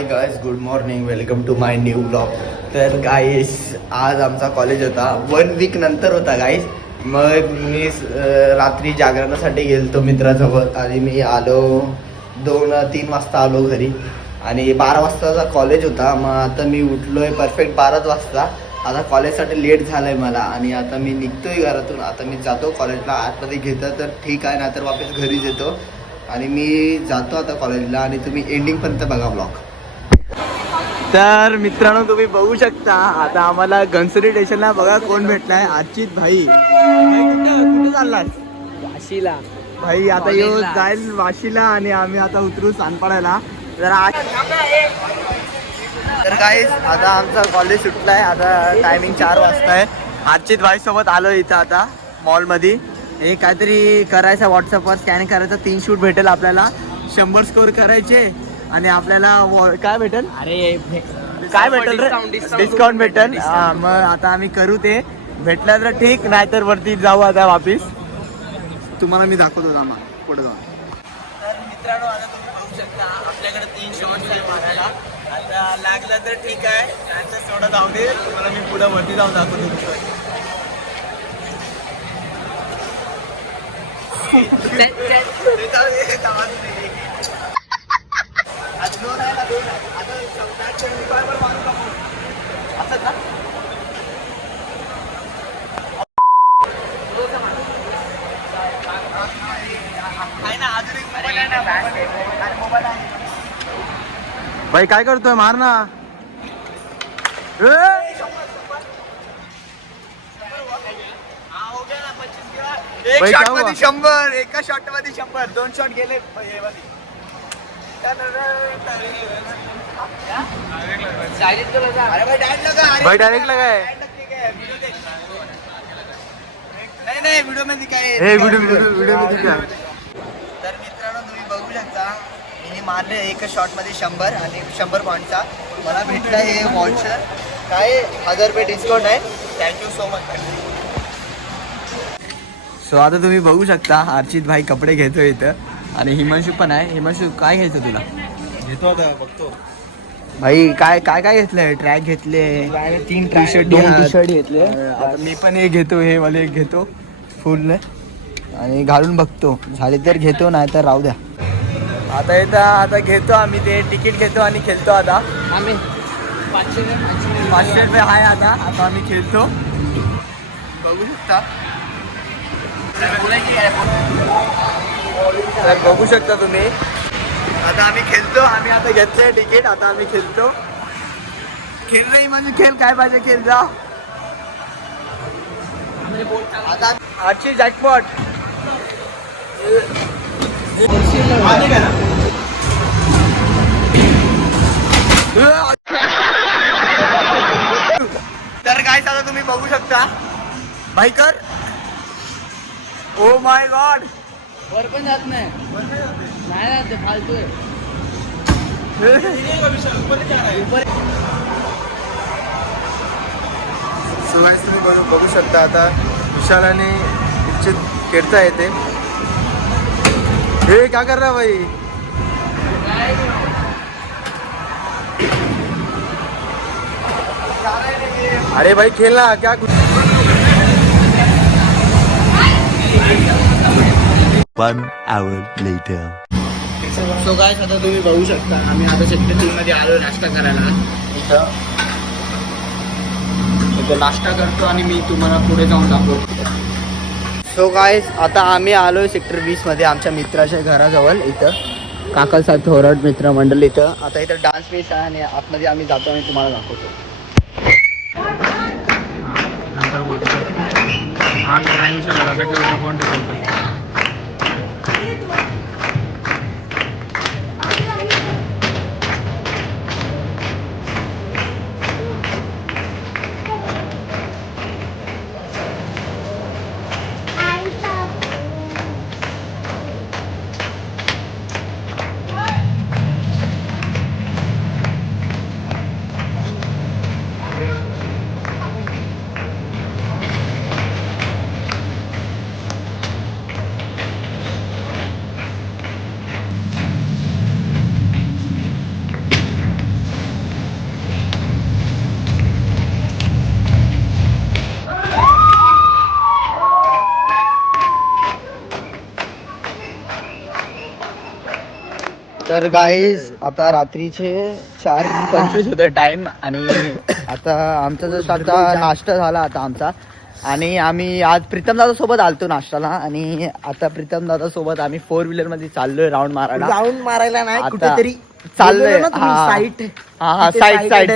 High guys, good morning, welcome to my new blog. तर guys आज आमचा college होता, 1 वीक नंतर होता गाईज. मग मी रात्री जागरणासाठी गेलतो मित्रासोबत आणि मी आलो 2-3 वाजता आलो घरी आणि 12 वाजताचा कॉलेज होता. मग आता मी उठलोय परफेक्ट 12 वाजता. आता कॉलेजसाठी लेट झालं आहे मला आणि आता मी निघतोय घरातून. आता मी जातो कॉलेजला, आतमध्ये घेतं तर ठीक आहे, नाहीतर वापस घरीच येतो. आणि मी जातो आता कॉलेजला आणि तुम्ही एंडिंगपर्यंत बघा ब्लॉग. तर मित्रांनो तुम्ही बघू शकता आता आम्हाला गणसरी स्टेशनला बघा कोण भेटलाय, अर्चित भाई. कुठे चाललास? वाशीला भाई आता येऊ जाईल वाशीला आणि आम्ही आता उतरू सानपाड्याला. तर काय आता आमचा कॉलेज सुटलाय, आता टायमिंग 4 वाजता आहे. अर्चित भाई सोबत आलो इथं आता मॉलमध्ये. हे काहीतरी करायचं, व्हॉट्सअपवर स्कॅन करायचं, 3 शूट भेटेल आपल्याला, 100 स्कोर करायचे आणि आपल्याला काय भेटेल, अरे काय भेटेल रे, डिस्काउंट भेटेल. मग आता आम्ही करू ते, भेटलं तर ठीक, नाही तर वरती जाऊ आता वापिस. तुम्हाला मी दाखवतो आम्हा पुढे जाऊन. तर मित्रांनो आता तुम्ही बघू शकता आपल्याकडे 3 शॉट्स आहे मारायला. आता लागलं तर ठीक आहे, त्यांचं सोडा जाऊ दे, तुम्हाला मी पुढे वरती जाऊन दाखवतो. भाई काय करतोय, मार ना. एक शॉट मध्ये 100, एका शॉट मध्ये 100, 2 शॉट गेले. भाई डायरेक्ट लगाय. नाही व्हिडिओ मध्ये काय, व्हिडिओ मध्ये काय. तर मित्रांनो तुम्ही बघू शकता मी मारले एका शॉट मध्ये 100 आणि 100 पॉईंटचा मला भेटला हे वॉचर. काय 1000 रुपये डिस्काउंट आहे, थँक्यू सो मच. सो आता तुम्ही बघू शकता अर्चित भाई कपडे घेतो इथं आणि हिमांशू पण आहे. हिमांशू काय घ्यायचं तुला? घेतो आता बघतो भाई काय काय काय घेतलंय? ट्रॅक घेतले, 3 टी शर्ट, 2 टी शर्ट घेतले. आता मी पण एक घेतो, हे वाले एक घेतो फुल आणि घालून बघतो, झाले तर घेतो, नाही तर राहू द्या. आता इथं आता घेतो आम्ही ते तिकीट घेतो आणि खेळतो. आता आम्ही 500 रुपये आहे. आता आम्ही खेळतो, बघू शकता. तर बघू शकता तुम्ही आता आम्ही खेळतो. आम्ही आता घेतलंय तिकीट, आता आम्ही खेळतो. खेळ नाही म्हणजे खेळ, काय पाहिजे खेळ जा. आता आजची जॅकपॉट तर काय आता तुम्ही बघू शकता भाईकर. ओ माय गॉड, वर पण जात नाही जात, फालतू आहे. सुवास तुम्ही बघू शकता आता विशाल आणि इच्छित खेळता येते. हे क्या कर रहा भाई? अरे भाई खेलना क्या. One hour later. So guys आता तुम्ही बघू शकता आम्ही आता सेक्टर 3 मध्ये आलो नाश्ता करायला. इथं नाश्ता करतो आणि मी तुम्हाला पुढे जाऊन दाखवतो. सो गाइस आता आम्ही आलो सेक्टर 20 मध्ये आमच्या मित्राच्या घराजवळ. इथं काकाचा थोरट मित्र मंडळ इथं. आता इथं डान्स पीस आहे आणि आतमध्ये आम्ही जातो आणि तुम्हाला दाखवतो. तर गाईज आता रात्रीचे 4:25 होते टाइम आणि आता आमचा जसं आता नाश्ता झाला आता आमचा आणि आम्ही आज प्रीतम दादा सोबत आलतो नाश्ताला आणि आता प्रीतम दादा सोबत आम्ही 4 व्हीलर मध्ये चाललोय राऊंड मारायला. राऊंड मारायला नाही आता कुठेतरी चाललोय साईट साईड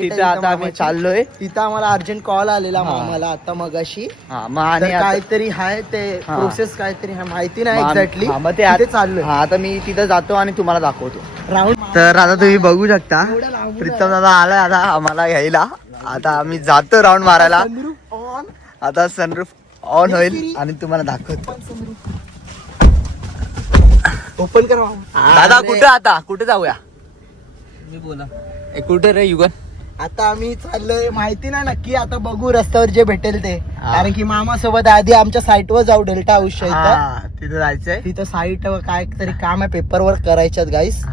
तिथे आता आम्ही चाललोय. तिथं आम्हाला अर्जंट कॉल आलेला आम्हाला आता मगाशी. मग आणि काहीतरी आहे ते प्रोसेस काहीतरी आहे माहिती नाही मग एक्झॅक्टली. मग ते चाललोय आता मी तिथे जातो आणि तुम्हाला दाखवतो. राऊंड तर आता तुम्ही बघू शकता प्रीतम दादा आलाय आता आम्हाला घ्यायला. आता आम्ही जातो राऊंड मारायला. आता सनरूफ ऑन होईल आणि तुम्हाला दाखवतो. ओपन करा दादा कुठे आता कुठे जाऊया मी बोला कुठे रे युगन. आता आम्ही चाललोय माहिती नाही नक्की आता बघू रस्त्यावर जे भेटेल ते. हा. कारण की मामा सोबत आधी आमच्या साईट वर जाऊ डेल्टा हाऊस इथं. तिथे जायचंय. तिथं साईट काय तरी काम आहे पेपर वर्क करायच्यात गाईस.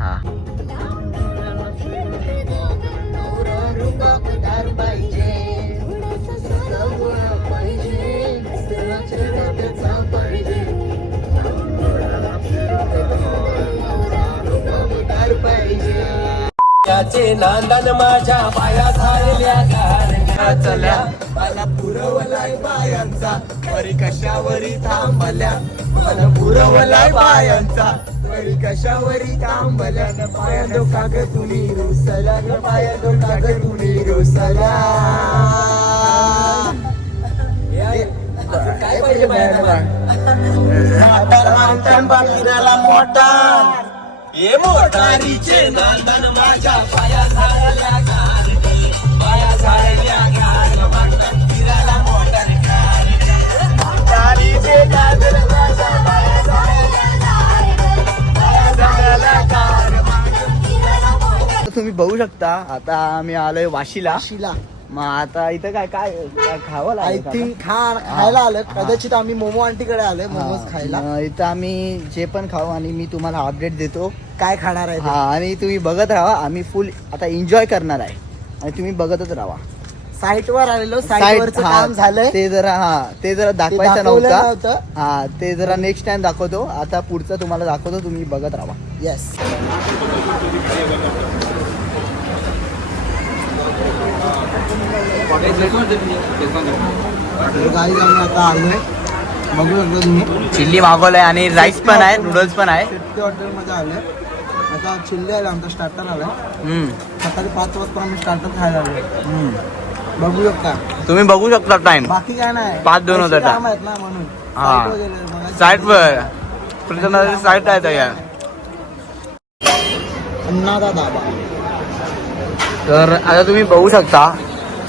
त्याचे नांदन माझ्या पाया झालेल्या कारण्या मला पुरवलाय पायांचा वरी कशावरी थांबल्या मला पुरवलाय पायांचा वरी कशावरी थांबल्या न पाया डोका ग तुम्ही रुसल्या ग पाया डोका ग तुम्ही रुसल्या. काय पाहिजे माउंटन बाकीला मोठा ये मोटारीचे नांदन माझ्या पाया झालेल्या कारणी पाया झालेल्या कार मागतात फिरायला मोटार मोटारीचे नांदन माझ्या पाया झालेल्या कारणी पाया झालेल्या कार मागतात फिरायला मोटार. तुम्ही बघू शकता आता आम्ही आलोय वाशीला. शिला मग आता इथं काय काय काय खावं आय लागेल थिंक खायला आलं कदाचित आम्ही मोमो आंटीकडे आलोय मोमोज खायला. इथं आम्ही जे पण खाऊ आणि मी तुम्हाला अपडेट देतो. काय खाणार आहे हा आणि तुम्ही बघत राहा. आम्ही फुल आता एन्जॉय करणार आहे आणि तुम्ही बघतच राहा. साईट वर आलेलो साईट वरचं काम झालंय. ते जरा दाखवायचं दाखवलं नव्हतं. हा ते जरा नेक्स्ट टाइम दाखवतो. आता पुढचं तुम्हाला दाखवतो. तुम्ही बघत राहा. येस गाईज आम्ही आता आलोय बघू शकता तुम्ही. चिल्ली मागवलंय आणि राईस पण आहे नूडल्स पण आहे. सिटी हॉटेलमध्ये आलोय. आता चिल्ली आलं आमचा स्टार्टर आलाय. सकाळी 5 वाजता आम्ही स्टार्टर खायला आलोय. बघू शकता तुम्ही बघू शकता टाइम बाकी काय नाही 5-2 होता time. काम आहेत ना म्हणून हा. Site वर गेलोय मगाशी. साईट वर प्रीतम साईट आहे यार. अन्नादा दाबा. तर आता तुम्ही बघू शकता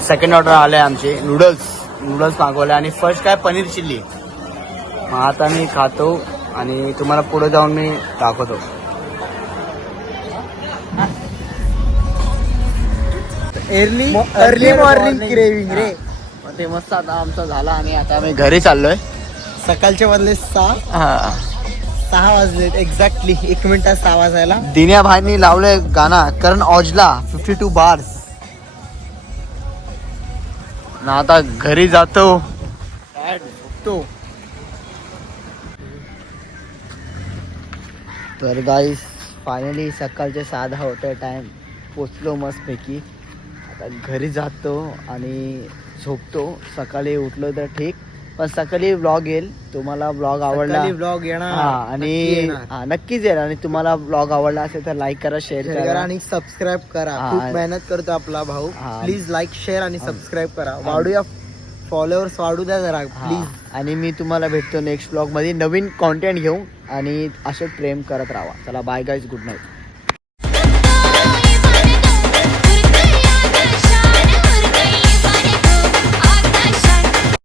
सेकंड ऑर्डर आले आमचे नूडल्स मागवले आणि फर्स्ट काय पनीर चिल्ली. मग आता मी खातो आणि तुम्हाला पुढे जाऊन मी दाखवतो. अर्ली मॉर्निंग क्रेविंग रे. ते मस्त आता आमचा झाला आणि आता आम्ही घरी चाललोय. सकाळच्या वाजले 6 वाजले एक्झॅक्टली 1 मिनिटात 6 वाजायला. दिन्या भाईनी लावलंय गाणं करण औजला 52 बार्स. ना आता घरी जातो. तर गाईस फायनली सकाळचे 6 होते टाइम. पोचलो मस्तपैकी. आता घरी जातो आणि झोपतो. सकाळी उठलो तर ठीक पण सकाळी व्लॉग येईल. तुम्हाला व्लॉग आवडला ब्लॉग येणार आणि नक्कीच येईल. आणि तुम्हाला व्लॉग आवडला असेल तर लाईक करा शेअर करा आणि सबस्क्राईब करा. हा. खूप मेहनत करतो आपला भाऊ. हा. प्लीज लाईक शेअर आणि सबस्क्राईब करा. वाढूया फॉलोअर्स वाढू द्या जरा प्लीज. आणि मी तुम्हाला भेटतो नेक्स्ट ब्लॉग मध्ये नवीन कॉन्टेंट घेऊन आणि असे प्रेम करत राहा. चला बाय गाईज गुड नाईट.